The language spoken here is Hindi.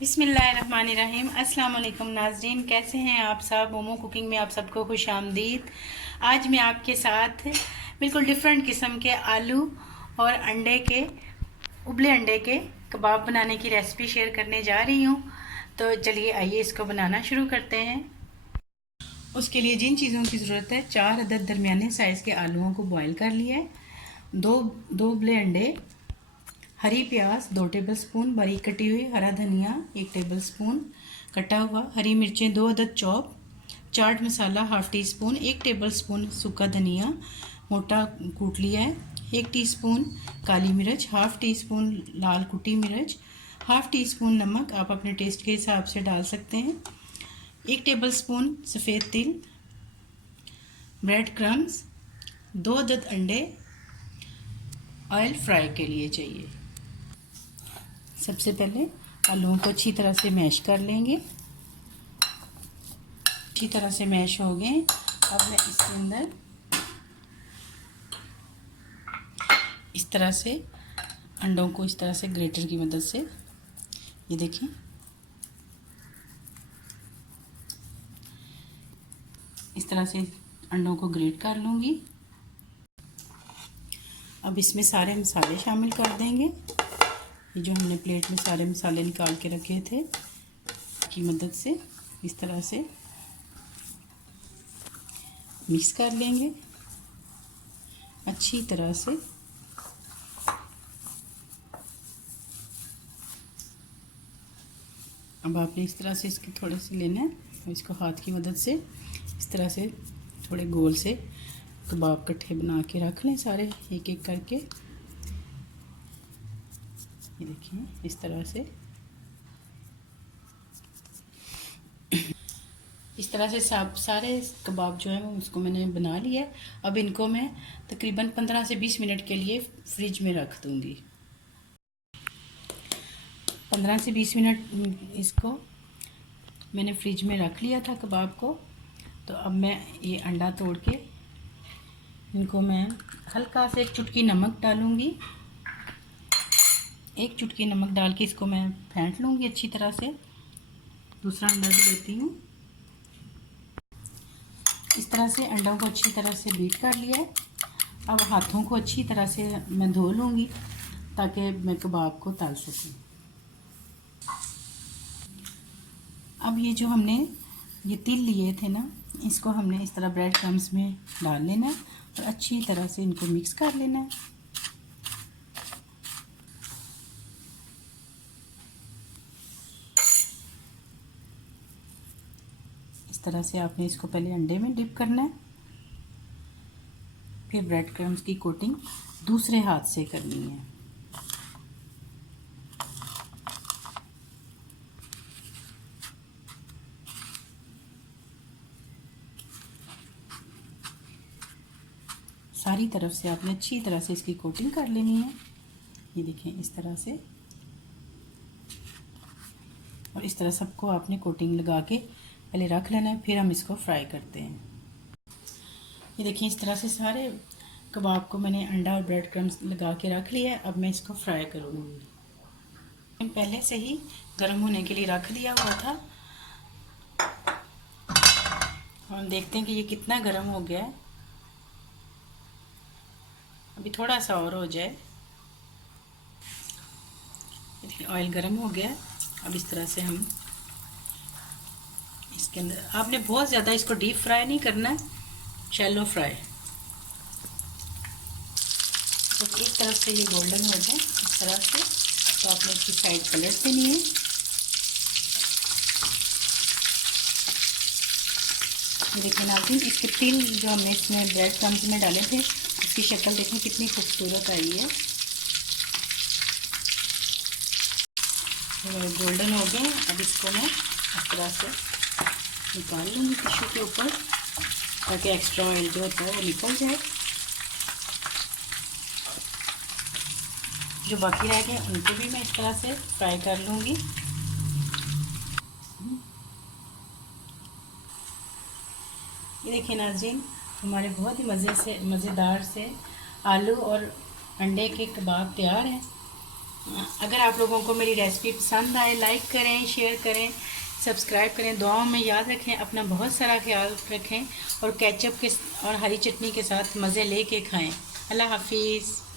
बिस्मिल्लाहिर्रहमानिर्रहीम। अस्सलाम वालेकुम नाज़रीन, कैसे हैं आप सब। मोमो कुकिंग में आप सबको खुश आमदीद। आज मैं आपके साथ बिल्कुल डिफरेंट किस्म के आलू और अंडे के उबले अंडे के कबाब बनाने की रेसिपी शेयर करने जा रही हूँ। तो चलिए आइए इसको बनाना शुरू करते हैं। उसके लिए जिन चीज़ों की ज़रूरत है, 4 अदद दरमियाने साइज़ के आलूओं को बॉयल कर लिया है, दो उबले अंडे, हरी प्याज 2 टेबलस्पून, बारीक कटी हुई हरा धनिया 1 टेबलस्पून कटा हुआ, हरी मिर्चें 2 अदद chop, chaat masala half tea spoon, 1 tablespoon सूखा धनिया मोटा कूट लिया है, 1 टीस्पून काली मिर्च, हाफ़ टी स्पून लाल कुटी मिर्च, हाफ़ टी स्पून नमक आप अपने टेस्ट के हिसाब से डाल सकते हैं, 1 टेबलस्पून सफ़ेद तिल, ब्रेड क्रम्स, 2 अदद अंडे ऑयल फ्राई के लिए चाहिए। सबसे पहले आलूओं को अच्छी तरह से मैश कर लेंगे। अच्छी तरह से मैश हो गए। अब मैं इसके अंदर इस तरह से अंडों को इस तरह से ग्रेटर की मदद से, ये देखें, इस तरह से अंडों को ग्रेट कर लूँगी। अब इसमें सारे मसाले शामिल कर देंगे। ये जो हमने प्लेट में सारे मसाले निकाल के रखे थे की मदद से इस तरह से मिक्स कर लेंगे अच्छी तरह से। अब आपने इस तरह से इसके थोड़े से लेना है और इसको हाथ की मदद से इस तरह से थोड़े गोल से कबाब कट्ठे बना के रख लें सारे एक एक करके। ये देखिए इस तरह से, इस तरह से सब सारे कबाब जो है उसको मैंने बना लिया है। अब इनको मैं तकरीबन 15 से 20 मिनट के लिए फ्रिज में रख दूँगी। 15 से 20 मिनट इसको मैंने फ्रिज में रख लिया था कबाब को। तो अब मैं ये अंडा तोड़ के इनको मैं हल्का से एक चुटकी नमक डालूँगी। एक चुटकी नमक डाल के इसको मैं फेंट लूँगी अच्छी तरह से। दूसरा अंडा भी देती हूँ। इस तरह से अंडों को अच्छी तरह से बीट कर लिया है। अब हाथों को अच्छी तरह से मैं धो लूँगी ताकि मैं कबाब को तल सकूँ। अब ये जो हमने ये तिल लिए थे ना, इसको हमने इस तरह ब्रेड क्रम्स में डाल लेना है और अच्छी तरह से इनको मिक्स कर लेना है। इस तरह से आपने इसको पहले अंडे में डिप करना है, फिर ब्रेड क्रम्स की कोटिंग दूसरे हाथ से करनी है। सारी तरफ से आपने अच्छी तरह से इसकी कोटिंग कर लेनी है। ये देखें इस तरह से, और इस तरह सबको आपने कोटिंग लगा के पहले रख लेना है, फिर हम इसको फ्राई करते हैं। ये देखिए इस तरह से सारे कबाब को मैंने अंडा और ब्रेड क्रम्स लगा के रख लिया है। अब मैं इसको फ्राई करूँगी। पहले से ही गर्म होने के लिए रख दिया हुआ था। हम देखते हैं कि ये कितना गर्म हो गया है। अभी थोड़ा सा और हो जाए। देखिए ऑयल गर्म हो गया। अब इस तरह से हम इसके अंदर, आपने बहुत ज़्यादा इसको डीप फ्राई नहीं करना है, शैलो फ्राई। तो एक तरफ से ये गोल्डन हो जाए इस तरह से, तो आपने इसकी साइड पलट देनी है। देखिए नाज़रीन, इसके तिल जो हमने इसमें ब्रेड क्रम्स में डाले थे उसकी शक्ल देखें कितनी खूबसूरत आई है। गोल्डन हो गए। अब इसको मैं इस तरह से निकाल लूँगी टिश्यू के ऊपर ताकि एक्स्ट्रा ऑयल जो होता है वो निकल जाए। जो बाकी रह गए उनको भी मैं इस तरह से फ्राई कर लूँगी। ये देखिए नाज़रीन, हमारे बहुत ही मज़ेदार से आलू और अंडे के कबाब तैयार हैं। अगर आप लोगों को मेरी रेसिपी पसंद आए, लाइक करें, शेयर करें, सब्सक्राइब करें, दुआओं में याद रखें, अपना बहुत सारा ख्याल रखें और केचप के और हरी चटनी के साथ मज़े लेके खाएं। अल्लाह हाफिज़।